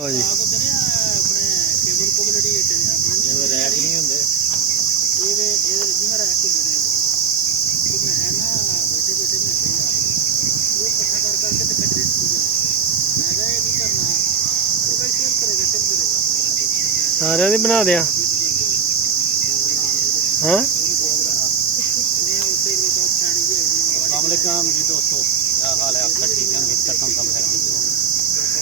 ਓ ਜੀ सारे बना दिया हाँ जी दोस्तों, क्या हाल है आपका? ठीक है, उम्मीद करता हूँ सब हैप्पी होंगे।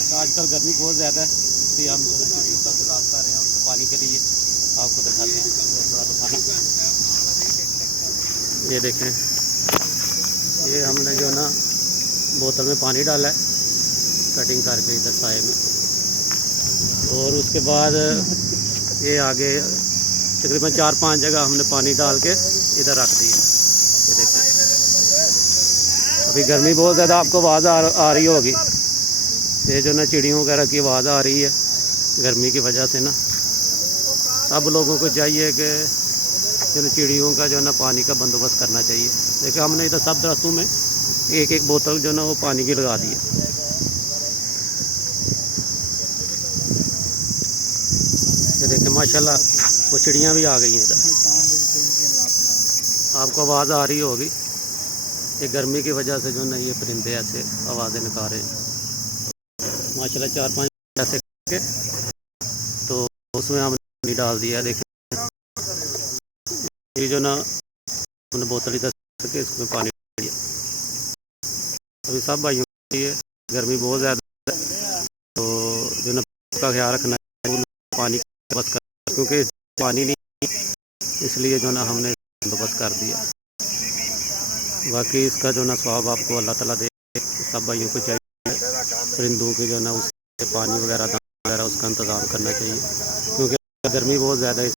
तो आजकल गर्मी बहुत ज़्यादा है, इसलिए हम जो है चिड़ियों का इंतजाम कर रहे हैं उनको पानी के लिए। आपको दिखाते हैं थोड़ा तो पानी। ये देखें, ये हमने जो ना बोतल में पानी डाला है कटिंग करके इधर साए में, और उसके बाद ये आगे तकरीबन 4-5 जगह हमने पानी डाल के इधर रख दिया। ये देखें, अभी गर्मी बहुत ज़्यादा, आपको आवाज़ आ रही होगी। ये जो ना चिड़ियों वगैरह की आवाज़ आ रही है गर्मी की वजह से ना। सब लोगों को चाहिए कि जो चिड़ियों का जो ना पानी का बंदोबस्त करना चाहिए। देखिए, हमने इधर सब दरख्तों में एक एक बोतल जो ना वो पानी की लगा दी है। ये देखें, माशाल्लाह वो चिड़ियाँ भी आ गई हैं इधर। आपको आवाज़ आ रही होगी, ये गर्मी की वजह से जो ना ये परिंदे ऐसे आवाज़ें निकाल रहे हैं माशाल्लाह। 4-5 ऐसे करके तो उसमें हमने पानी डाल दिया। देखिए, ये जो ना हमने बोतल इधर करके इसमें पानी डाल दिया। अभी सब भाइयों के लिए गर्मी बहुत ज़्यादा है, तो जो ना का ख्याल रखना है, पानी बस कर, क्योंकि पानी नहीं, इसलिए जो ना हमने बंदोबस्त कर दिया। बाकी इसका जो ना स्वाब आपको अल्लाह ताला दे। सब भाइयों को चाहिए परिंदों की जो ना उसके पानी वगैरह दाना वगैरह उसका इंतज़ाम करना चाहिए, क्योंकि गर्मी बहुत ज़्यादा है,